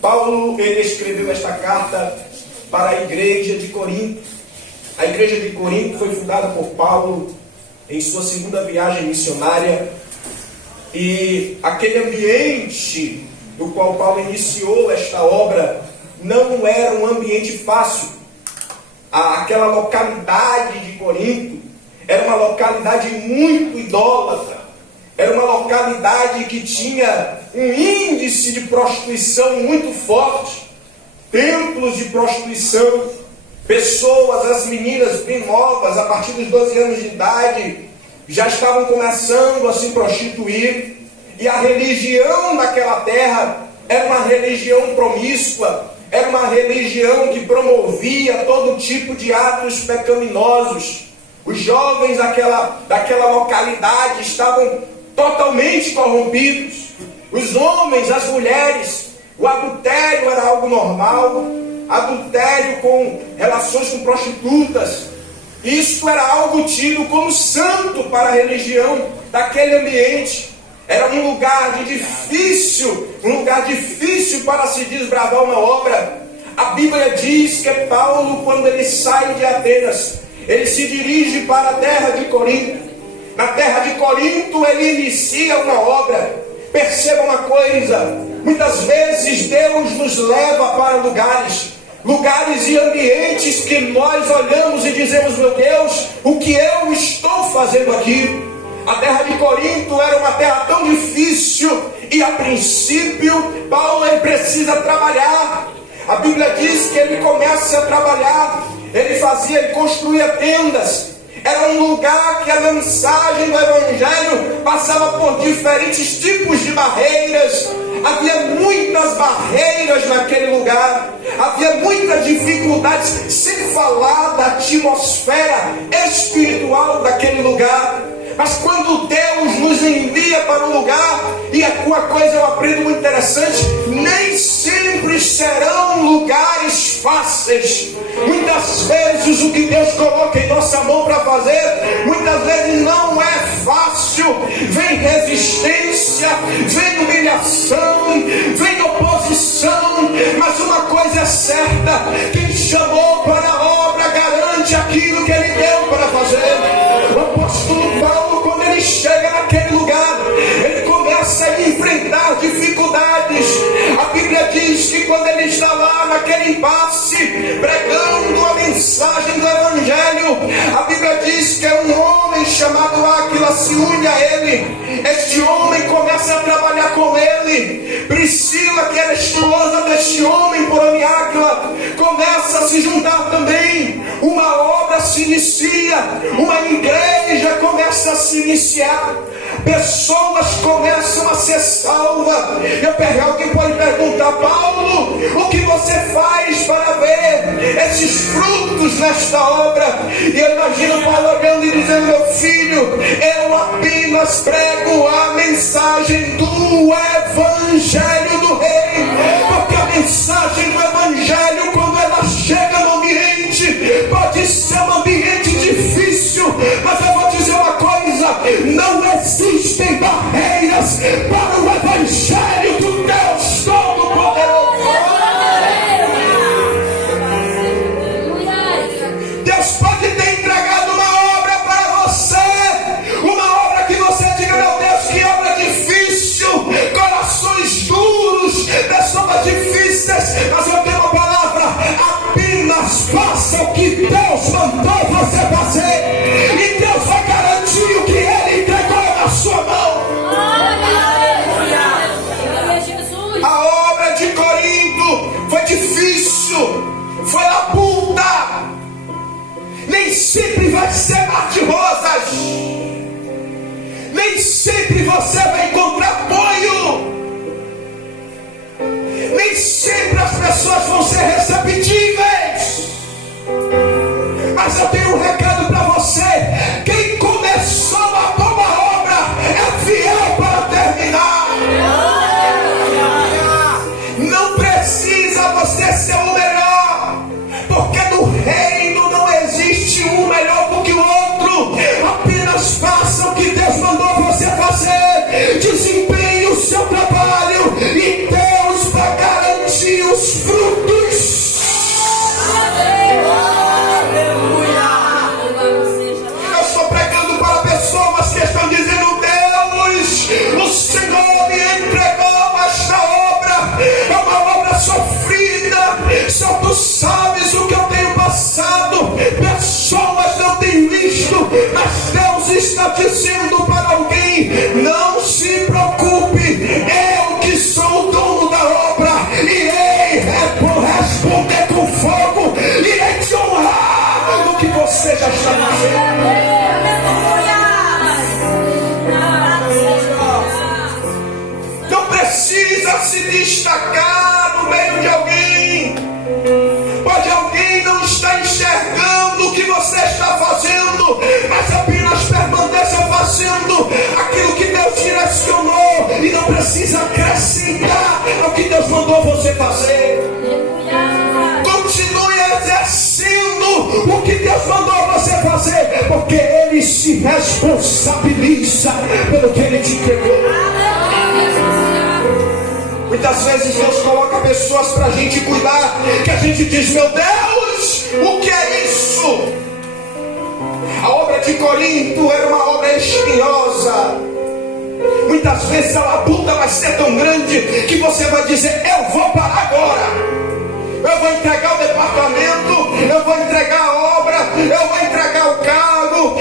Paulo, ele escreveu esta carta para a igreja de Corinto. A igreja de Corinto foi fundada por Paulo em sua segunda viagem missionária. E aquele ambiente do qual Paulo iniciou esta obra não era um ambiente fácil. Aquela localidade de Corinto era uma localidade muito idólatra. Era uma localidade que tinha um índice de prostituição muito forte. Templos de prostituição. Pessoas, as meninas bem novas, a partir dos 12 anos de idade, já estavam começando a se prostituir. E a religião daquela terra era uma religião promíscua. Era uma religião que promovia todo tipo de atos pecaminosos. Os jovens daquela localidade estavam totalmente corrompidos. Os homens, as mulheres, o adultério era algo normal. Adultério com relações com prostitutas. Isso era algo tido como santo para a religião daquele ambiente. Era um lugar difícil para se desbravar uma obra. A Bíblia diz que Paulo, quando ele sai de Atenas, ele se dirige para a terra de Corinto. Na terra de Corinto ele inicia uma obra. Perceba uma coisa, muitas vezes Deus nos leva para lugares e ambientes que nós olhamos e dizemos: meu Deus, o que eu estou fazendo aqui? A terra de Corinto era uma terra tão difícil e a princípio Paulo ele precisa trabalhar. A Bíblia diz que ele começa a trabalhar, ele construía tendas. Era um lugar que a mensagem do Evangelho passava por diferentes tipos de barreiras. Havia muitas barreiras naquele lugar. Havia muitas dificuldades, sem falar da atmosfera espiritual daquele lugar. Mas quando Deus nos envia para um lugar, e uma coisa eu aprendo muito interessante, nem sempre serão lugares fáceis. Muitas vezes o que Deus coloca em nossa mão para fazer, muitas vezes não é fácil. Vem resistência, vem humilhação, vem oposição, mas uma coisa é certa: quem chamou para a obra garante aquilo que Ele deu para fazer. O apóstolo Paulo, quando ele chega naquele lugar, ele começa a enfrentar dificuldades. A Bíblia diz que quando ele está lá naquele impasse, pregando a mensagem do Evangelho, a Bíblia diz que é um homem chamado Áquila se une a ele. Este homem começa a trabalhar com ele. Priscila, que era esposa deste homem por nome Áquila, começa a se juntar também. Uma obra se inicia, uma igreja começa a se iniciar, pessoas começam a ser salvas. Alguém pode perguntar: Paulo, o que você faz para ver esses frutos nesta obra? E eu imagino Paulo olhando e dizendo: meu filho, eu apenas prego a mensagem do Evangelho do Rei. Porque a mensagem do Evangelho, quando ela chega no ambiente, pode ser um ambiente difícil, mas eu vou dizer uma coisa: não existem barreiras para o Evangelho do Deus Todo-Poderoso. Deus pode ter entregado uma obra para você, uma obra que você diga: meu Deus, que obra difícil, corações duros, pessoas difíceis, mas eu tenho uma palavra: apenas faça o que Deus mandou você fazer, e Deus vai garantir o que Ele entregou na sua mão. A obra de Corinto foi difícil, foi labuta. Nem sempre vai ser mar de rosas, nem sempre você vai encontrar apoio, nem sempre as pessoas vão ser receptíveis. Mas eu tenho um recado para você: quem começou a boa obra é fiel para terminar. Não precisa você ser o melhor, porque no reino não existe um melhor do que o outro. Apenas faça o que Deus mandou você fazer. precisa se destacar no meio de alguém. Pode alguém não estar enxergando o que você está fazendo, mas apenas permaneça fazendo aquilo que Deus direcionou e não precisa acrescentar ao que Deus mandou você fazer. Continue exercendo o que Deus mandou você fazer, porque Ele se responsabiliza pelo que Ele te entregou. Muitas vezes Deus coloca pessoas para a gente cuidar, que a gente diz: meu Deus, o que é isso? A obra de Corinto era uma obra espinhosa. Muitas vezes a labuta vai ser tão grande que você vai dizer: eu vou parar agora. Eu vou entregar o departamento, eu vou entregar a obra, eu vou entregar o cargo,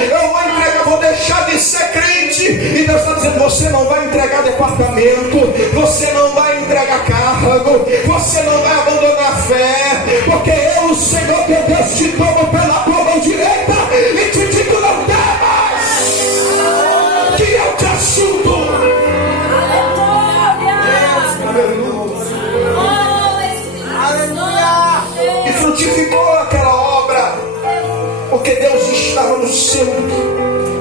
vou deixar de ser crente. E Deus está dizendo: você não vai entregar departamento, você não vai entregar cargo, você não vai abandonar a fé, porque eu, o Senhor teu Deus, te tomo pela tua mão direita e te digo: não temas, que eu te ajudo. E frutificou aquela obra, porque Deus estava no centro.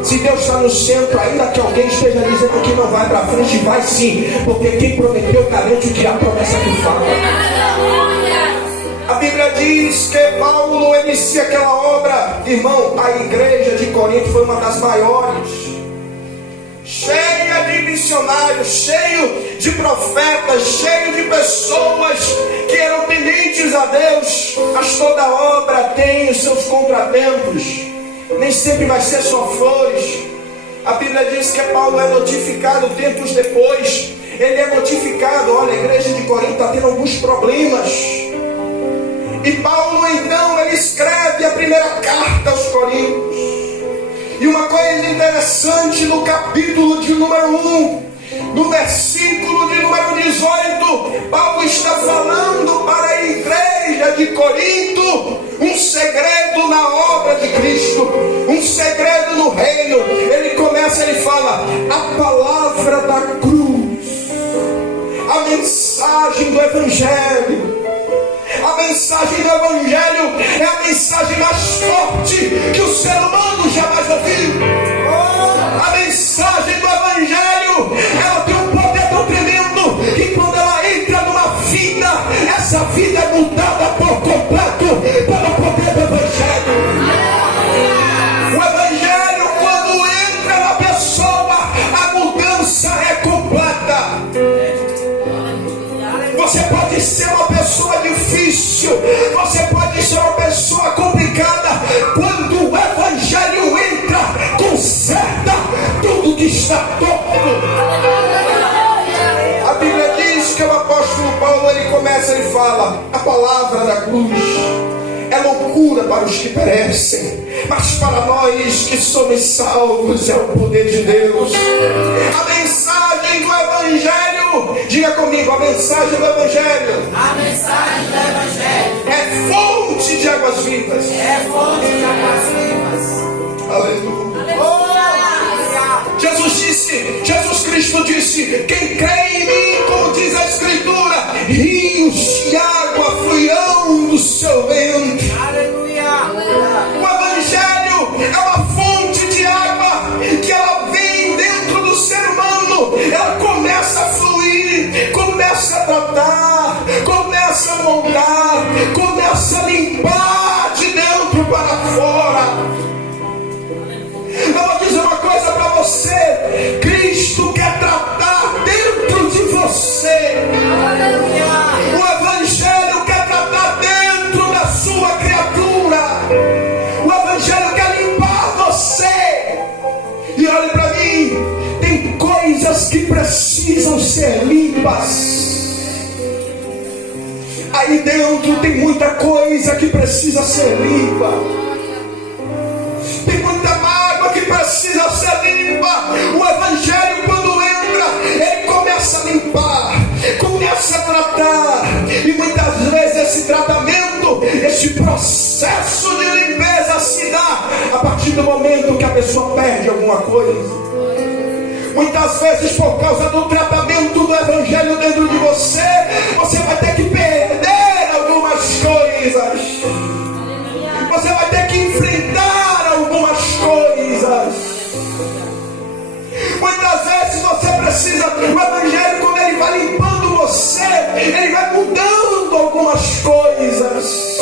Se Deus está no centro, ainda que alguém esteja dizendo que não vai para frente, vai sim, porque quem prometeu garante que a promessa que fala. A Bíblia diz que Paulo inicia aquela obra. Irmão, a igreja de Corinto foi uma das maiores, cheia de missionários, cheio de profetas, cheio de pessoas que eram tementes a Deus. Mas toda obra tem os seus contratempos, nem sempre vai ser só flores. A Bíblia diz que Paulo é notificado tempos depois. Ele é notificado: olha, a igreja de Corinto está tendo alguns problemas. E Paulo então ele escreve a primeira carta aos Coríntios. E uma coisa interessante, no capítulo de número 1, no versículo de número 18, Paulo está falando para a igreja de Corinto um segredo na obra de Cristo, um segredo no reino. Ele começa, ele fala: a palavra da cruz, a mensagem do Evangelho. A mensagem do Evangelho é a mensagem mais forte que o ser humano jamais ouviu. A mensagem do Evangelho, ela tem um poder tão tremendo que quando ela entra numa vida, essa vida é mudada por completo pelo poder do Evangelho. O Evangelho, quando entra na pessoa, a mudança é completa. Você pode ser uma pessoa difícil, você pode ser uma pessoa complicada. Quando o Evangelho entra, conserta tudo que está torto. A Bíblia diz que o apóstolo Paulo, ele começa, ele fala: a palavra da cruz é loucura para os que perecem, mas para nós que somos salvos é o poder de Deus. A mensagem do Evangelho, diga comigo: a mensagem do Evangelho, a mensagem do Evangelho é fonte de águas vivas. É fonte de águas vivas. Aleluia. Aleluia. Jesus Cristo disse: quem crê em mim, como diz a Escritura, rios de água fluirão do seu ventre. Aleluia. O Evangelho é uma fonte de água que ela vem dentro do ser humano. Ela começa a fluir, começa a tratar, começa a moldar, começa a limpar de dentro para fora. Eu vou dizer uma coisa para você: Cristo quer tratar dentro de você. O Evangelho quer tratar dentro da sua criatura. O Evangelho quer limpar você. E olhe para mim, tem coisas que precisam ser limpas. Aí dentro tem muita coisa que precisa ser limpa. Tem muita mágoa que precisa ser limpa. O Evangelho, quando entra, ele começa a limpar, começa a tratar. E muitas vezes esse tratamento, esse processo de limpeza se dá a partir do momento que a pessoa perde alguma coisa. Muitas vezes, por causa do tratamento do Evangelho dentro de você, você vai ter que perder algumas coisas. Você vai ter que enfrentar algumas coisas. Muitas vezes você precisa, o Evangelho, quando ele vai limpando você, ele vai mudando algumas coisas.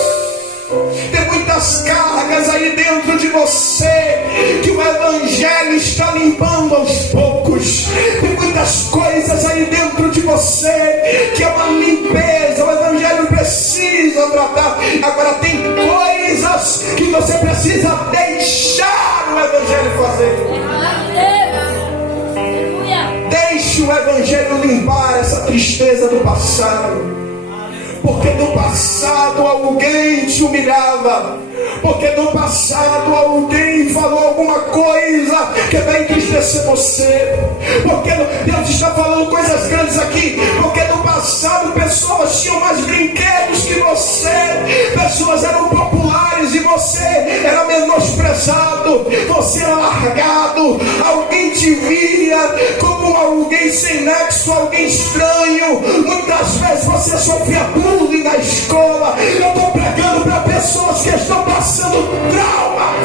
Tem muitas cargas aí dentro de você que o Evangelho está limpando aos poucos. Tem muitas coisas aí dentro de você que é uma limpeza, o Evangelho precisa tratar. Agora tem coisas que você precisa deixar o Evangelho fazer. Deixe o Evangelho limpar essa tristeza do passado. Porque no passado alguém te humilhava. Porque no passado alguém falou alguma coisa que vai entristecer você. Porque Deus está falando coisas grandes aqui. Porque no passado pessoas tinham mais brinquedos que você. Pessoas eram populares e você era menosprezado. Você era largado. Alguém te via como alguém sem nexo, alguém estranho. Muitas vezes você sofria bullying na escola. Eu estou pregando para pessoas que estão passando traumas.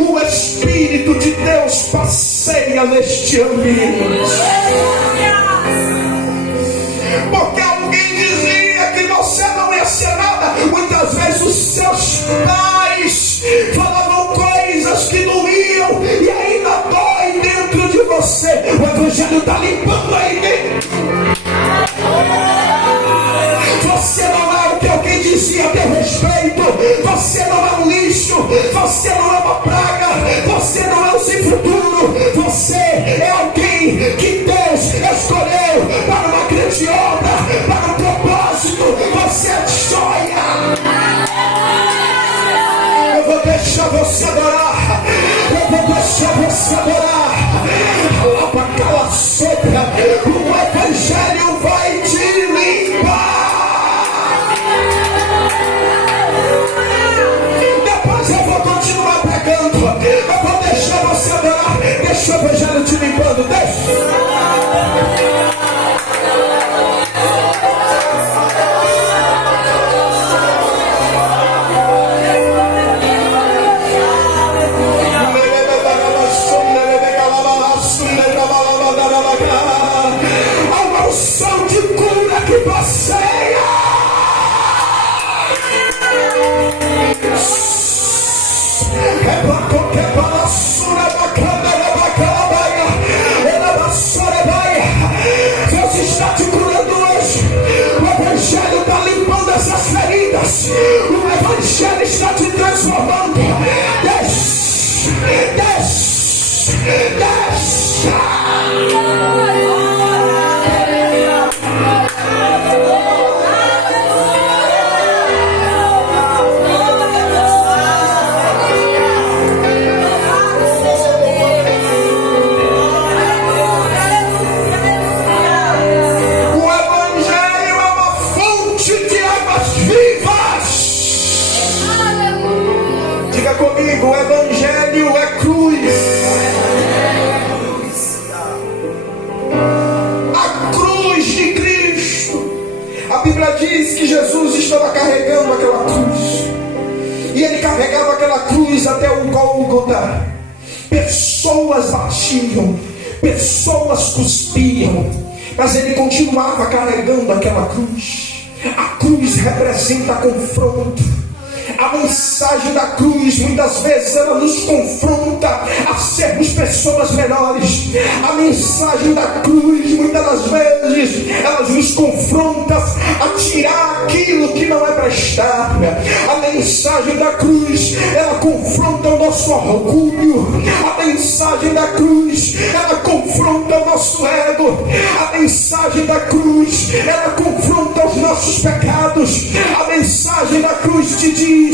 O Espírito de Deus passeia neste ambiente. Porque alguém dizia que você não ia ser nada. Muitas vezes os seus pais falavam coisas que doíam e ainda dói dentro de você. O Evangelho está limpando aí dentro. Você não é o que alguém dizia a teu respeito. Você não é um lixo. Você não é uma praga. Você não é um sem futuro. Você é alguém que Deus escolheu para uma grande obra, para um propósito. Você é joia. Eu vou deixar você adorar. Eu vou deixar você adorar. Lava cala sopa. O Evangelho vai te limpar. Depois eu vou continuar pregando. Eu vou deixar você adorar. Deixa o Evangelho te limpando. Deixa. Há uma unção de cura que passeia. Deus está te curando hoje. O Evangelho está limpando essas feridas. O Evangelho está te transformando. Desce, desce, desce. Comigo, o Evangelho é cruz. A cruz de Cristo. A Bíblia diz que Jesus estava carregando aquela cruz. E ele carregava aquela cruz até o Gólgota. Pessoas batiam, pessoas cuspiam, mas ele continuava carregando aquela cruz. A cruz representa confronto. A mensagem da cruz, muitas vezes, ela nos confronta a sermos pessoas melhores. A mensagem da cruz, muitas das vezes, ela nos confronta a tirar aquilo que não é prestar. A mensagem da cruz, ela confronta o nosso orgulho. A mensagem da cruz, ela confronta o nosso ego. A mensagem da cruz, ela confronta os nossos pecados. A mensagem da cruz te diz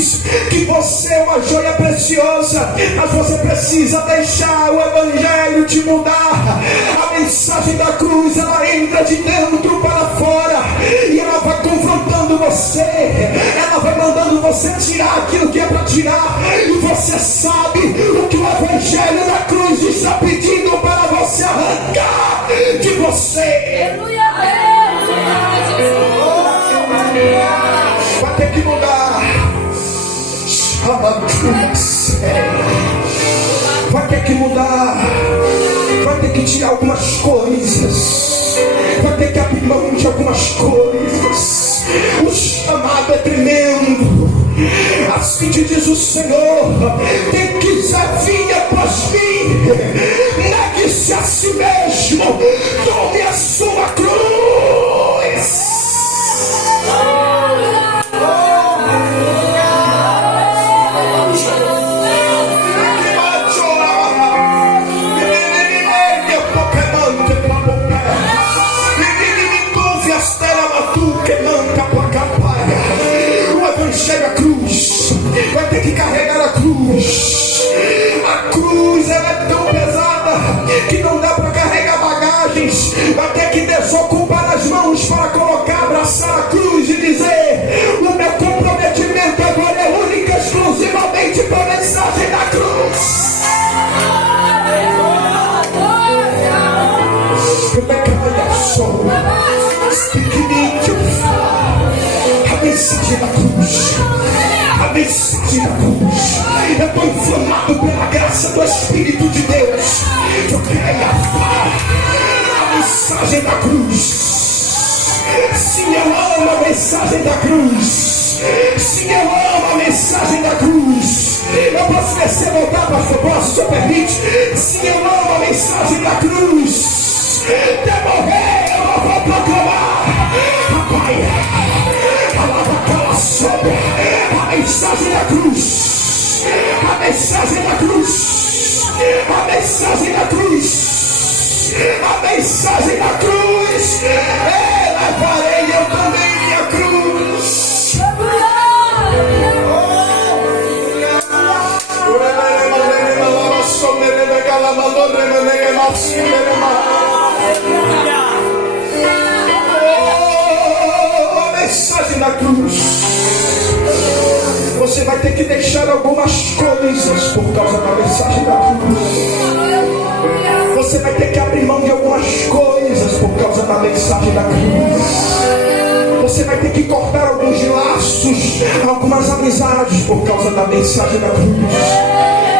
que você é uma joia preciosa, mas você precisa deixar o Evangelho te mudar. A mensagem da cruz, ela entra de dentro para fora e ela vai confrontando transformando você, ela vai mandando você tirar aquilo que é para tirar, e você sabe o que o Evangelho da cruz está pedindo para você arrancar de você. Aleluia, Vai ter que mudar. Vai ter que mudar. Vai ter que tirar algumas coisas. Vai ter que abrir mão de algumas coisas. O chamado é tremendo. Assim te diz o Senhor: quem quiser vir após mim, negue-se a si mesmo, tome a sua cruz. Chega a cruz, vai ter que carregar a cruz. A cruz ela é tão pesada que não dá para carregar bagagens. Vai ter que desocupar as mãos para colocar, abraçar a cruz e dizer: o meu comprometimento agora é única, exclusivamente para a mensagem da cruz. A mensagem da cruz. A mensagem da cruz. Eu estou inflamado pela graça do Espírito de Deus. Eu quero a mensagem da cruz. Sim, eu amo a mensagem da cruz. Sim, eu amo a mensagem da cruz. Eu posso descer e voltar, pastor? Posso, se eu permite? Sim, eu amo a mensagem da cruz. Até morrer eu não vou proclamar. Papai, a mensagem da cruz, a mensagem da cruz, a mensagem da cruz, a mensagem da cruz. Levarei eu também minha cruz. A mensagem da cruz. Você vai ter que deixar algumas coisas por causa da mensagem da cruz. Você vai ter que abrir mão de algumas coisas por causa da mensagem da cruz. Você vai ter que cortar alguns laços, algumas amizades por causa da mensagem da cruz.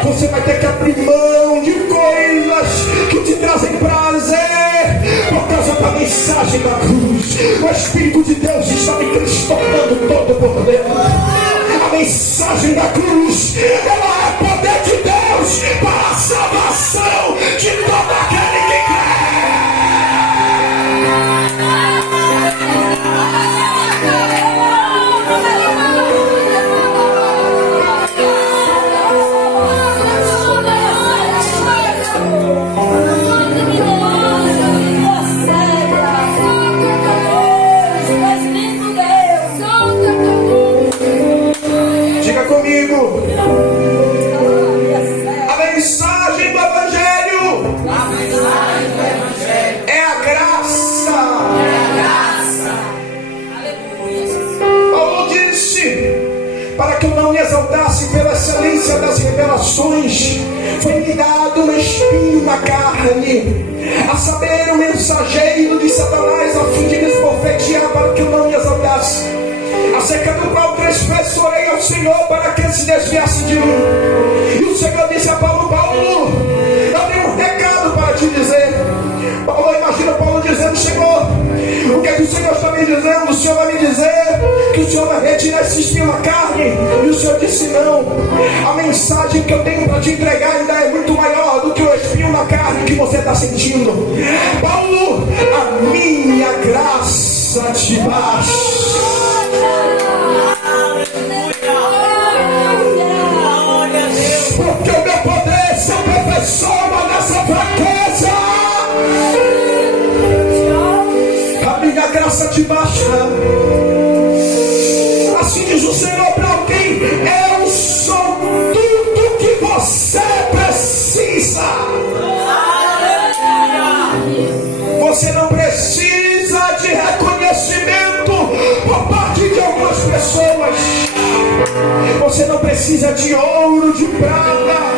Você vai ter que abrir mão de coisas que te trazem prazer por causa da mensagem da cruz. O Espírito de Deus está me transtornando todo por dentro. A mensagem da cruz, ela é poder de Deus para a salvação de todo aquele que crê. Comigo, a mensagem do Evangelho é a graça. Paulo disse: para que eu não me exaltasse pela excelência das revelações, foi-me dado um espinho na carne, a saber, o mensageiro de Satanás, a fim de me esbofetear, para que eu não me exaltasse. Acerca do qual 3 vezes orei ao Senhor para que ele se desviasse de mim. E o Senhor disse a Paulo: Paulo, eu tenho um recado para te dizer. Paulo, imagina Paulo dizendo: Senhor, o que é que o Senhor está me dizendo? O Senhor vai me dizer que o Senhor vai retirar esse espinho na carne? E o Senhor disse: não, a mensagem que eu tenho para te entregar ainda é muito maior do que o espinho na carne que você está sentindo. Paulo, a minha graça te basta. Porque o meu poder se aperfeiçoa nessa fraqueza. A minha graça te basta. Assim diz o Senhor para alguém: eu sou tudo que você precisa. pessoas. Você não precisa de ouro, de prata.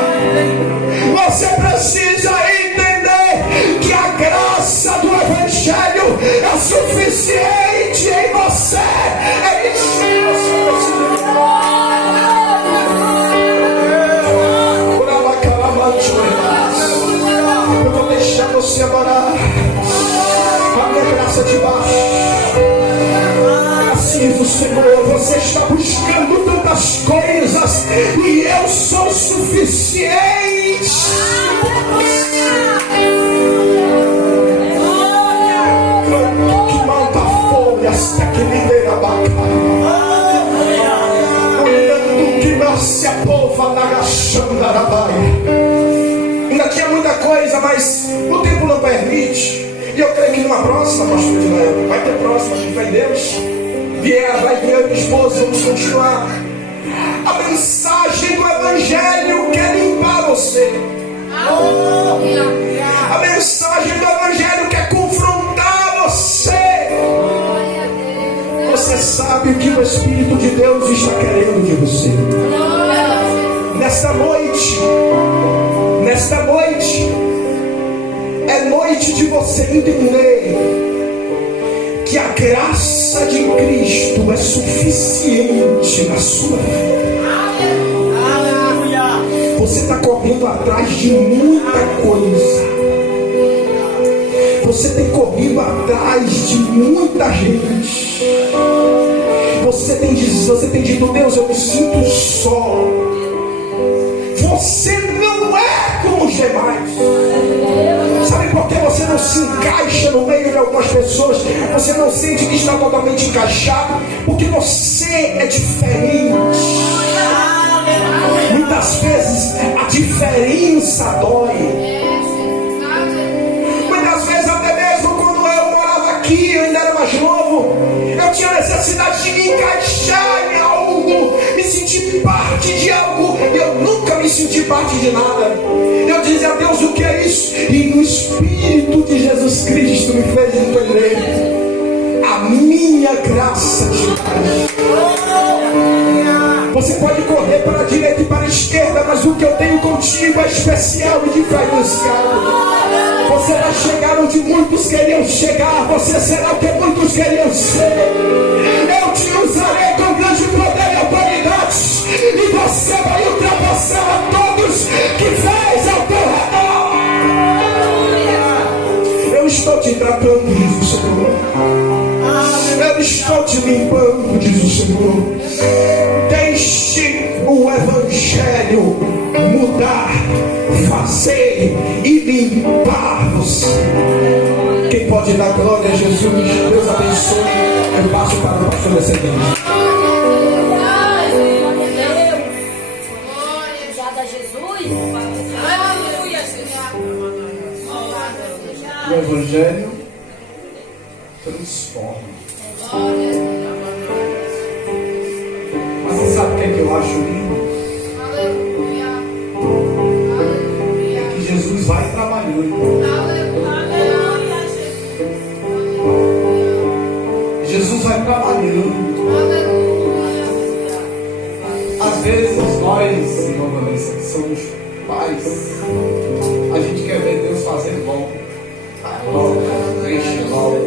Você precisa entender que a graça do Evangelho é suficiente em você. É isso que você precisa. Eu vou deixar você adorar com a minha graça de baixo. Assim diz o Senhor, você está buscando tantas coisas e eu sou suficiente. Que malta folhas, que lideira bacana. Olhando que nasce a pova na gachanda. Ainda tinha muita coisa, mas o tempo não permite. E eu creio que numa próxima, pastor Israel, vai ter próxima, de fé em Deus. Vai vir eu e minha esposa, vamos continuar. A mensagem do Evangelho quer limpar você. A mensagem do Evangelho quer confrontar você. Você sabe o que o Espírito de Deus está querendo de você. Nesta noite, é noite de você entender que a graça de Cristo é suficiente na sua vida. Você está correndo atrás de muita coisa. Você tem corrido atrás de muita gente. Você tem dito, Deus, eu me sinto só. Você não é como os demais. Sabe por que você não se encaixa no meio de algumas pessoas? Você não sente que está totalmente encaixado? Porque você é diferente. Muitas vezes a diferença dói. Muitas vezes até mesmo quando eu morava aqui, eu ainda era mais novo, eu tinha necessidade de me encaixar em algo, me sentir parte de algo. Eu nunca me senti parte de nada. Eu dizia a Deus, o que é isso? E no Espírito de Jesus Cristo me fez entender: a minha graça te basta. Você pode correr para a direita e para a esquerda, mas o que eu tenho contigo é especial e diferenciado. Você vai chegar onde muitos queriam chegar. Você será o que muitos queriam ser. Eu te usarei com grande poder e autoridade, e você vai ultrapassar a todos que fez ao teu redor. Eu estou te tratando, diz o Senhor. Eu estou te limpando, diz o Senhor. Deixe o Evangelho mudar, fazer e limpar você. Quem pode dar glória a Jesus? Deus abençoe. Eu passo para o pastor descendente. O Evangelho transforma. Mas você sabe o que é que eu acho lindo? É que Jesus vai trabalhando. Jesus vai trabalhando. Às vezes nós, irmã Vanessa, que somos pais, a gente quer ver Deus fazendo logo. Logo, enche logo,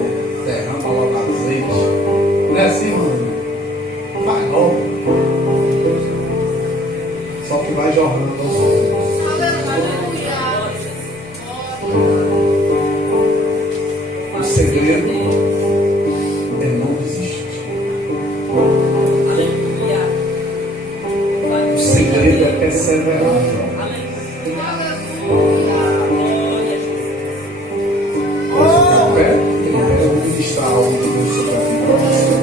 derrama logo azeite. Não é assim, mano? Vai logo. Só que vai jorrando aos outros. O segredo é não desistir. O segredo é perseverar. Está algo que você vai fazer.